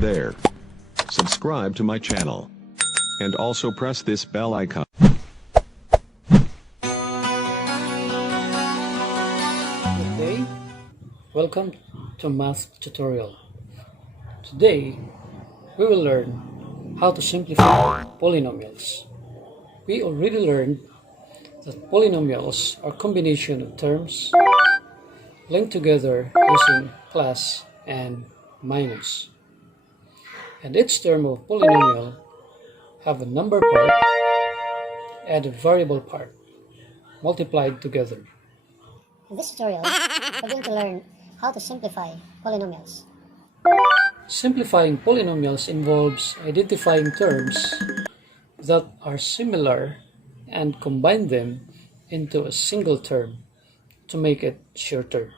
there. Subscribe to my channel. And also press this bell icon. Good day. Welcome to Math Tutorial. Today, we will learn how to simplify polynomials. We already learned that polynomials are a combination of terms linked together using plus and minus. And each term of polynomial have a number part and a variable part multiplied together. In this tutorial, we're going to learn how to simplify polynomials. Simplifying polynomials involves identifying terms that are similar and combine them into a single term to make it shorter.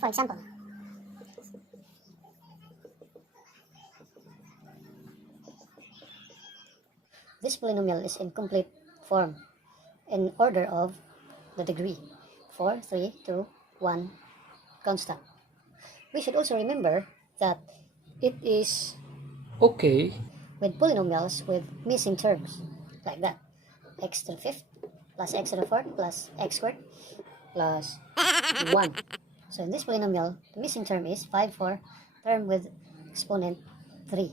For example, this polynomial is in complete form in order of the degree 4, 3, 2, 1 constant. We should also remember that it is Okay, with polynomials with missing terms like that. X to the fifth plus x to the fourth plus x squared plus 1. So in this polynomial, the missing term is 5 for term with exponent 3.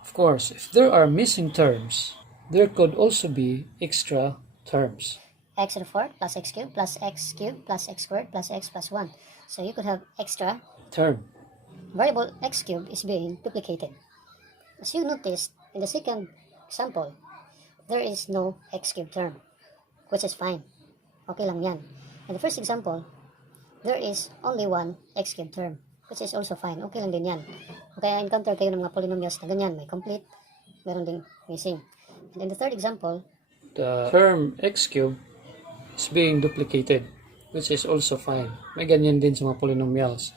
of course, if there are missing terms, there could also be extra terms. X to the fourth plus x cubed plus x cubed plus x squared plus x plus 1. So you could have extra Term. variable x cubed is being duplicated. As you noticed in the second example, there is no x cubed term, which is fine. Okay lang yan. In the first example, there is only one x cubed term, which is also fine. Okay lang din yan. Kaya encounter kayo ng mga polynomials na ganyan, may complete, meron ding missing. And in the third example, The term x cubed is being duplicated, which is also fine. May ganyan din sa mga polynomials.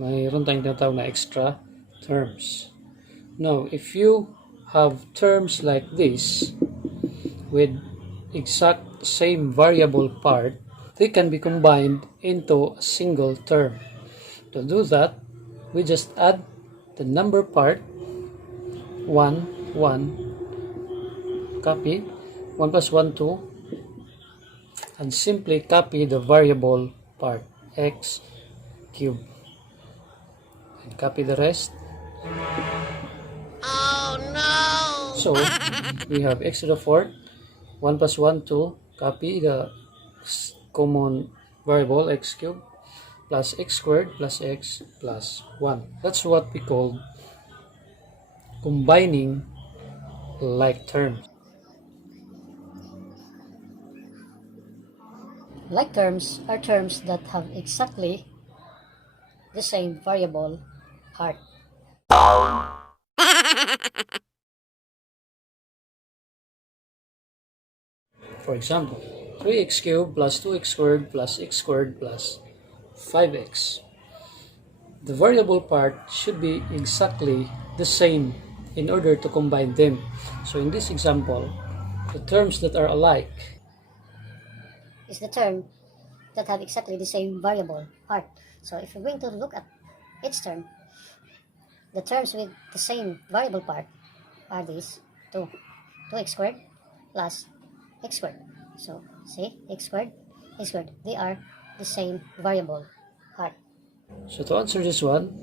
Mayroon tayong tinatawag na extra terms. Now, if you have terms like this with exact same variable part, they can be combined into a single term. To do that, we just add the number part 1, 1, copy 1 plus 1, 2, and simply copy the variable part x cubed and copy the rest. Oh no! So we have x to the fourth, 1 plus 1, 2, copy the common variable x cubed plus x squared plus x plus 1. That's what we call combining like terms. like terms are terms that have exactly the same variable part. For example, 3x cubed plus 2x squared plus x squared plus 5x. The variable part should be exactly the same in order to combine them. So in this example, the terms that are alike Is the term that have exactly the same variable part. So if you're going to look at each term, the terms with the same variable part are these two. 2x squared plus x squared. So see, x squared, they are the same variable part. So to answer this one,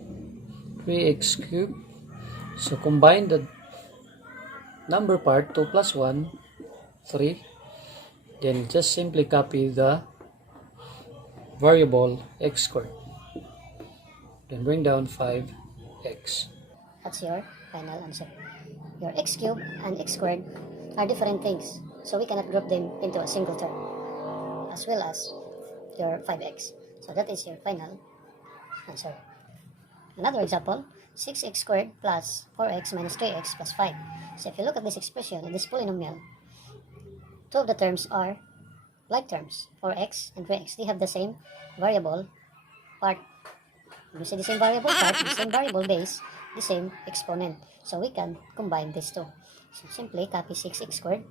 3x cubed. So combine the number part 2 plus 1, 3. Then just simply copy the variable x squared. Then bring down 5x. That's your final answer. Your x cubed and x squared are different things, so we cannot group them into a single term, as well as your 5x. So that is your final answer. Another example, 6x squared plus 4x minus 3x plus 5. So if you look at this expression in this polynomial, two of the terms are like terms, 4x and 3x. They have the same variable part. When you say the same variable part, the same variable base, the same exponent. So we can combine these two. So simply copy 6x squared.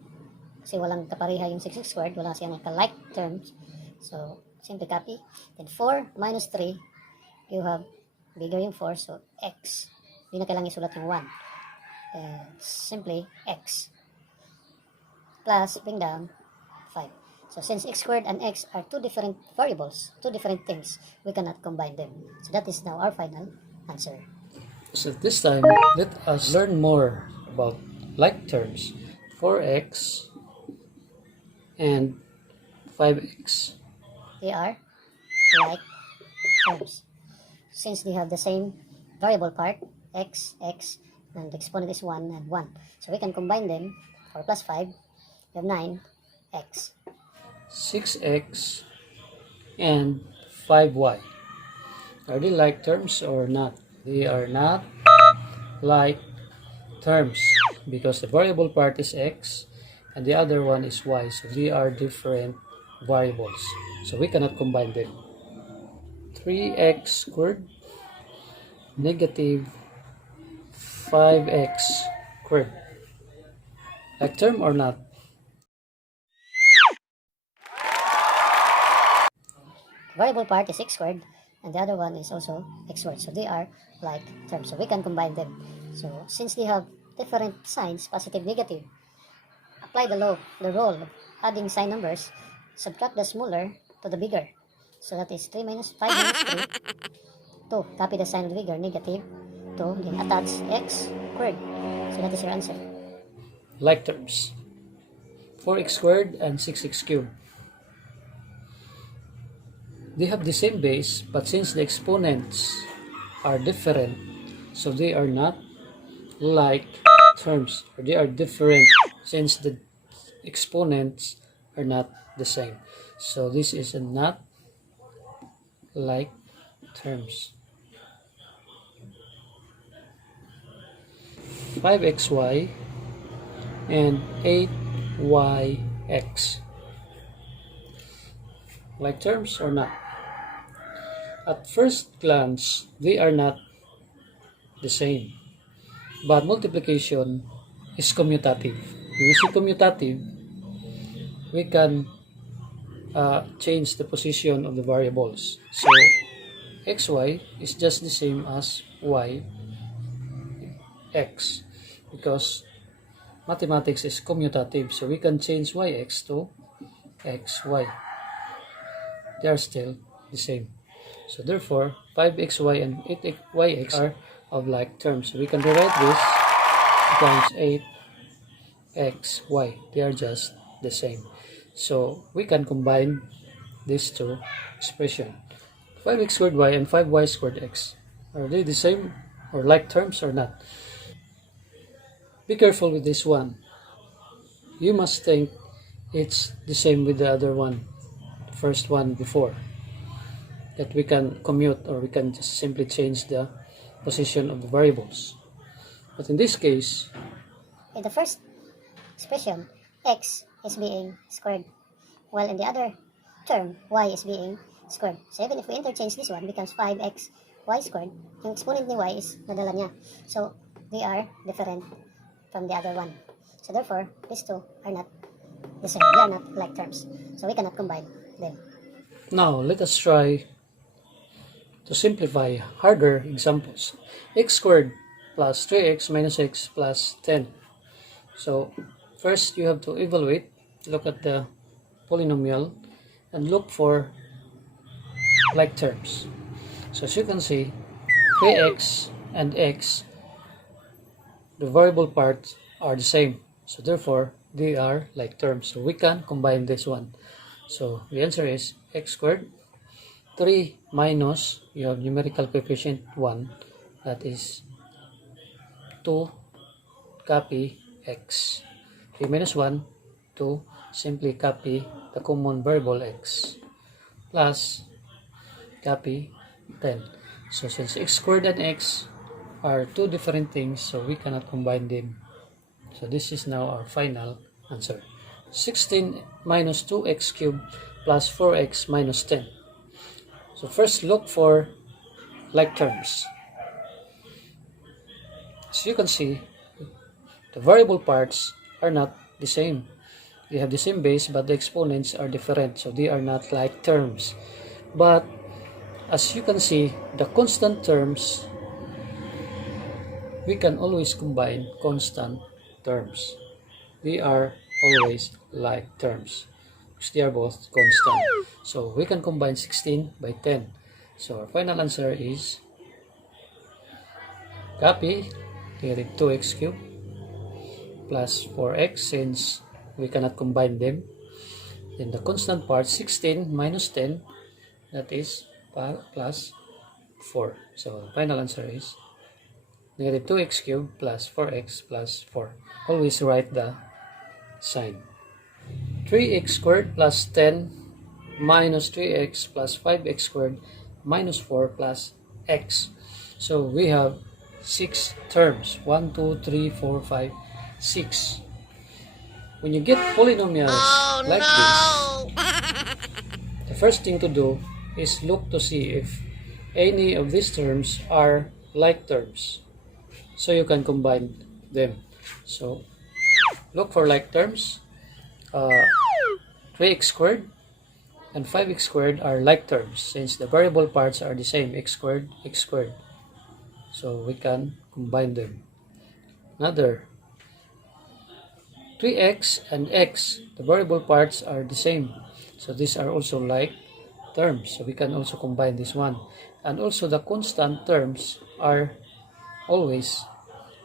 Kasi walang kapareha yung 6x squared, wala siyang like terms. So simply copy. Then 4 minus 3, you have bigger yung 4, so x Hindi na kailangan isulat yung 1. Simply x plus bring down 5. So since x squared and x are two different variables, two different things, we cannot combine them. So that is now our final answer. So this time, let us learn more about like terms. 4x and 5x. They are like terms. Since they have the same variable part, x, and the exponent is 1 and 1. So we can combine them. 4 plus 5, we have 9x. 6x and 5y. Are they like terms or not? They are not like terms because the variable part is x and the other one is y. So they are different variables. So we cannot combine them. 3x squared negative 5x squared. Like term or not? Variable part is x squared and the other one is also x squared. So they are like terms. So we can combine them. So since they have different signs, positive, negative, apply the rule of adding sign numbers, subtract the smaller to the bigger. So that is 3 minus 5 minus 3. 2. Copy the sign of the bigger, negative. 2. Then attach x squared. So that is your answer. Like terms. 4x squared and 6x cubed. They have the same base, but since the exponents are different, so they are not like terms, or they are different since the exponents are not the same. So this is a not like terms. 5xy and 8yx. Like terms or not? At first glance, they are not the same. But multiplication is commutative. When we see commutative, we can change the position of the variables. So xy is just the same as yx because mathematics is commutative. So we can change yx to xy. They are still the same. So therefore, 5xy and 8yx are of like terms. So we can rewrite this times 8xy. They are just the same. So we can combine these two expressions. 5x squared y and 5y squared x. Are they the same or like terms or not? Be careful with this one. You must think it's the same with the other one, the first one before. That we can commute or we can just simply change the position of the variables. But in this case, In the first expression, x is being squared, while in the other term, y is being squared. So even if we interchange this one, becomes 5x y squared. Yung exponent ni y is nadala niya. So they are different from the other one. So therefore, these two are not the same. They are not like terms. So we cannot combine them. now let us try to simplify harder examples. X squared plus 3x minus x plus 10. So first you have to evaluate, look at the polynomial and look for like terms. So as you can see, 3x and x, the variable parts are the same. So therefore, they are like terms. So we can combine this one. So the answer is x squared 3 minus, you have numerical coefficient 1, that is 2 copy x. 3 minus 1, 2, simply copy the common variable x, plus copy 10. So since x squared and x are two different things, so we cannot combine them. So this is now our final answer. 16 minus 2x cubed plus 4x minus 10. So first look for like terms. As you can see, the variable parts are not the same. They have the same base, but the exponents are different. So they are not like terms. But as you can see, the constant terms we can always combine constant terms. They are always like terms because they are both constant. So we can combine 16 by 10. So our final answer is copy negative 2x cubed plus 4x since we cannot combine them. Then the constant part 16 minus 10, that is plus 4. So final answer is negative 2x cubed plus 4x plus 4. Always write the sign. 3x squared plus 10 minus 3x plus 5x squared minus 4 plus x. So we have 6 terms. 1, 2, 3, 4, 5, 6. When you get polynomials like this, the first thing to do is look to see if any of these terms are like terms, so you can combine them. So look for like terms. 3x squared and 5x squared are like terms since the variable parts are the same, x squared, x squared. So we can combine them. Another 3x and x, the variable parts are the same. So these are also like terms. So we can also combine this one. And also the constant terms are always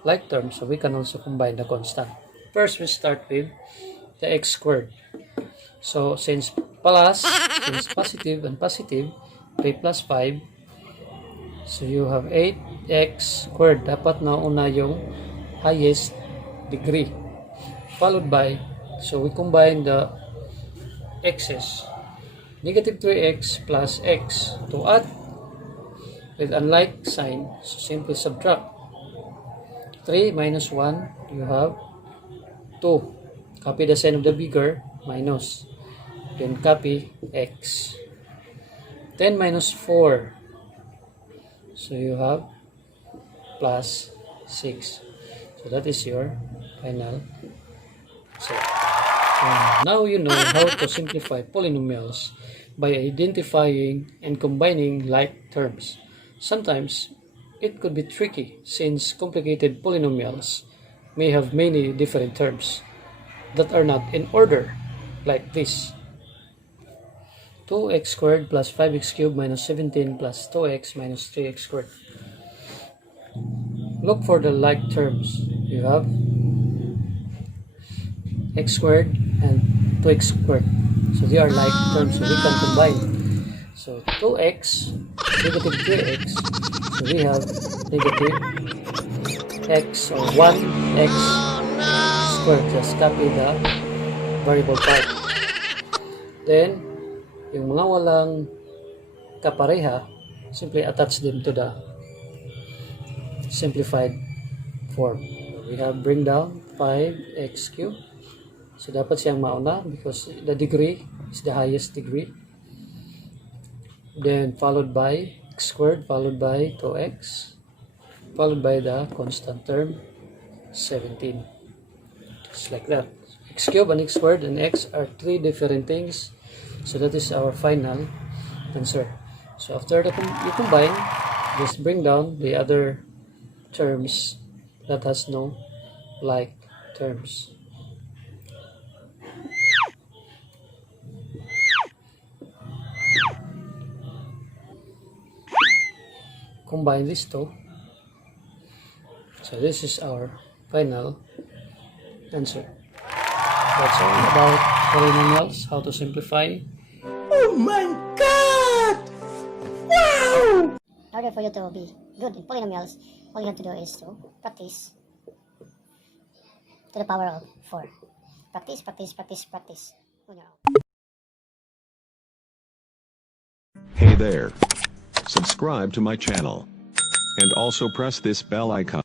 like terms. So we can also combine the constant. First, we start with the x squared. So since positive and positive, 3 plus 5. So you have 8x squared. Dapat nauna yung highest degree. Followed by, so we combine the x's. Negative 3x plus x. To add with unlike sign, so simply subtract. 3 minus 1, you have 2. Copy the sign of the bigger, minus. Then copy x. 10 minus 4. So you have plus 6. So that is your final answer. Now you know how to simplify polynomials by identifying and combining like terms. Sometimes it could be tricky since complicated polynomials may have many different terms that are not in order, like this. 2x squared plus 5x cubed minus 17 plus 2x minus 3x squared. Look for the like terms. You have x squared and 2x squared. So they are like terms, so we can combine. So 2x, negative 3x. So we have negative x or 1x squared. Just copy the variable part. Then, yung mga walang kapareha, simply attach them to the simplified form. We have bring down 5x cubed. So dapat siyang mauna because the degree is the highest degree. Then followed by x squared, followed by 2x, followed by the constant term 17. Just like that. X cubed and x squared and x are three different things. So that is our final answer. So after you combine, just bring down the other terms that has no like terms. Combine these two. So this is our final answer. That's all about polynomials, how to simplify. Oh my god! Wow! In order for you to be good in polynomials, all you have to do is to practice to the power of 4. Practice, practice, practice, practice on your own. Hey there. Subscribe to my channel. And also press this bell icon.